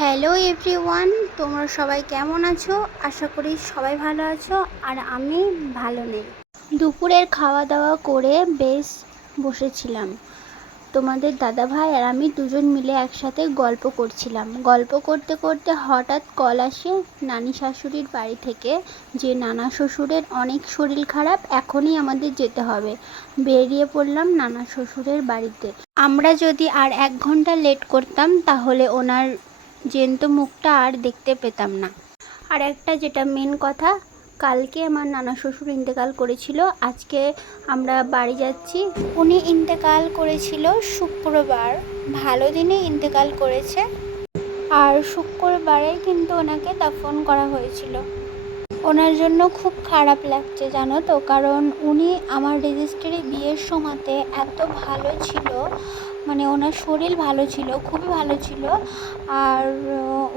Hello everyone, তোমরা সবাই কেমন আছো? আশা করি সবাই ভালো আছো আর আমি ভালো নেই। দুপুরের খাওয়া দাওয়া করে বেশ বসেছিলাম। তোমাদের দাদা ভাই আর আমি দুজন মিলে একসাথে গল্প করছিলাম। গল্প করতে করতে হঠাৎ কল আসে নানি শাশুড়ির বাড়ি থেকে যে, নানা শ্বশুরের অনেক শরীর খারাপ, এখনই আমাদের যেতে হবে। বেরিয়ে পড়লাম নানা শ্বশুরের বাড়িতে। আমরা যদি আর এক ঘণ্টা লেট করতাম, তাহলে ওনার জ্যান্ত মুখটা আর দেখতে পেতাম না। আর একটা যেটা মেন কথা, কালকে আমার নানা শ্বশুর ইন্তেকাল করেছিল, আজকে আমরা বাড়ি যাচ্ছি। উনি ইন্তেকাল করেছিল শুক্রবার, ভালো দিনে ইন্তেকাল করেছে। আর শুক্রবারে কিন্তু ওনাকে দাফন করা হয়েছিল। ওনার জন্য খুব খারাপ লাগছে, জানো তো, কারণ উনি আমার রেজিস্ট্রি বিয়ের সময়তে এত ভালো ছিল। মানে ওনার শরীর ভালো ছিল খুবই ভালো ছিল। আর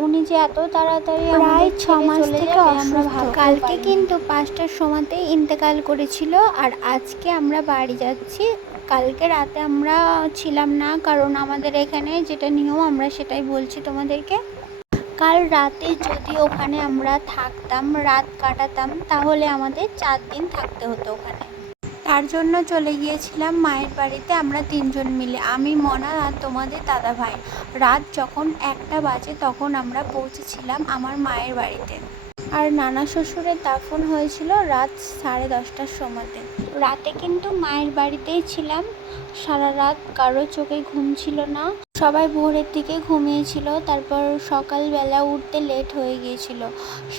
উনি যে এত তাড়াতাড়ি প্রায় ছ মাস থেকে আমরা কালকে কিন্তু পাঁচটার সময়তে ইন্তেকাল করেছিল আর আজকে আমরা বাড়ি যাচ্ছি। কালকে রাতে আমরা ছিলাম না কারণ আমাদের এখানে যেটা নিয়ম আমরা সেটাই বলছি তোমাদেরকে। কাল রাতে যদি ওখানে আমরা থাকতাম রাত কাটাতাম তাহলে আমাদের চার দিন থাকতে হতো ওখানে। তার জন্য চলে গিয়েছিলাম? মায়ের বাড়িতে আমরা তিনজন মিলে। আমি, মনা আর তোমাদের দাদা ভাই। রাত যখন একটা বাজে তখন আমরা পৌঁছেছিলাম আমার মায়ের বাড়িতে। আর নানা শ্বশুরের দাফন হয়েছিল রাত সাড়ে দশটার সময়তে। রাতে কিন্তু মায়ের বাড়িতেই ছিলাম। সারা রাত কারও চোখে ঘুম ছিল না। সবাই ভোরের দিকে ঘুমিয়েছিল। তারপর সকালবেলা উঠতে লেট হয়ে গিয়েছিল।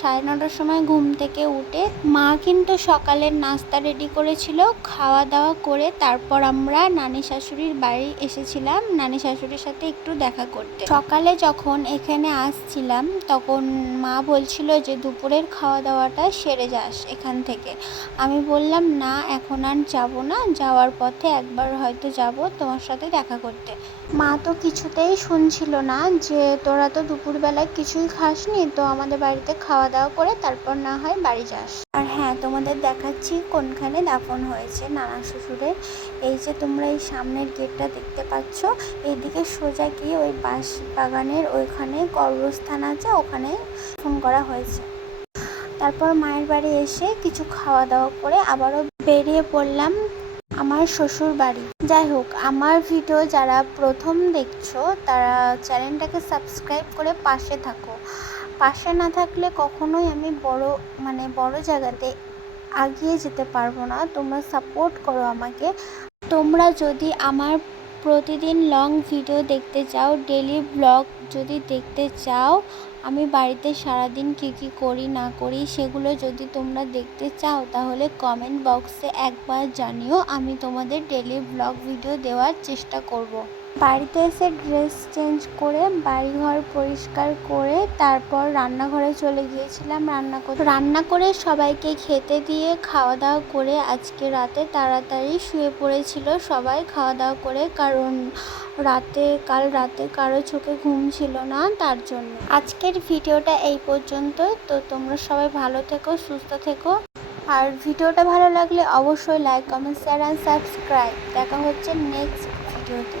সাড়ে নটার সময় ঘুম থেকে উঠে মা কিন্তু সকালের নাস্তা রেডি করেছিল খাওয়া দাওয়া করে তারপর আমরা নানি শাশুড়ির বাড়ি এসেছিলাম। নানি শাশুড়ির সাথে একটু দেখা করতে। সকালে যখন এখানে আসছিলাম, তখন মা বলছিল যে দুপুরের খাওয়া দাওয়াটা সেরে যাস এখান থেকে। আমি বললাম, না, এখন আর যাব না। যাওয়ার পথে একবার হয়তো যাব তোমার সাথে দেখা করতে। মা তো কিছুতেই শুনছিল না যে তোরা তো দুপুরবেলায় কিছুই খাসনি, তো আমাদের বাড়িতে খাওয়া দাওয়া করে তারপর না হয় বাড়ি যাস। আর হ্যাঁ তোমাদের দেখাচ্ছি কোনখানে দাফন হয়েছে। নানা শ্বশুরের এই যে তোমরা এই সামনের গেটটা দেখতে পাচ্ছ, এইদিকে সোজা গিয়ে ওই বাঁশ বাগানের ওইখানে কবরস্থান আছে ওখানে ফোন করা হয়েছে। তারপর মায়ের বাড়ি এসে কিছু খাওয়া দাওয়া করে আবারও বেরিয়ে পড়লাম আমার শ্বশুর বাড়ি। যাই হোক, আমার ভিডিও যারা প্রথম দেখছ, তারা চ্যানেলটাকে সাবস্ক্রাইব করে পাশে থাকো। পাশে না থাকলে কখনোই আমি বড় মানে বড় জায়গাতে এগিয়ে যেতে পারব না। তোমরা সাপোর্ট করো আমাকে। তোমরা যদি আমার প্রতিদিন লং ভিডিও দেখতে চাও ডেলি ব্লগ যদি দেখতে চাও আমি বাড়িতে সারাদিন কী কী করি, না করি, সেগুলো যদি তোমরা দেখতে চাও, তাহলে কমেন্ট বক্সে একবার জানিও আমি তোমাদের ডেলি ব্লগ ভিডিও দেওয়ার চেষ্টা করব। বাড়িতে এসে ড্রেস চেঞ্জ করে বাড়িঘর পরিষ্কার করে তারপর রান্নাঘরে চলে গিয়েছিলাম রান্না করতে রান্না করে সবাইকে খেতে দিয়ে খাওয়া দাওয়া করে আজকে রাতে তাড়াতাড়ি শুয়ে পড়েছিল সবাই খাওয়া দাওয়া করে, কারণ রাতে, কাল রাতে কারও চোখে ঘুম ছিল না তার জন্য। আজকের ভিডিওটা এই পর্যন্ত, তো তোমরা সবাই ভালো থেকো, সুস্থ থেকো। আর ভিডিওটা ভালো লাগলে অবশ্যই like comment share and subscribe দেখা হচ্ছে নেক্সট ভিডিওতে।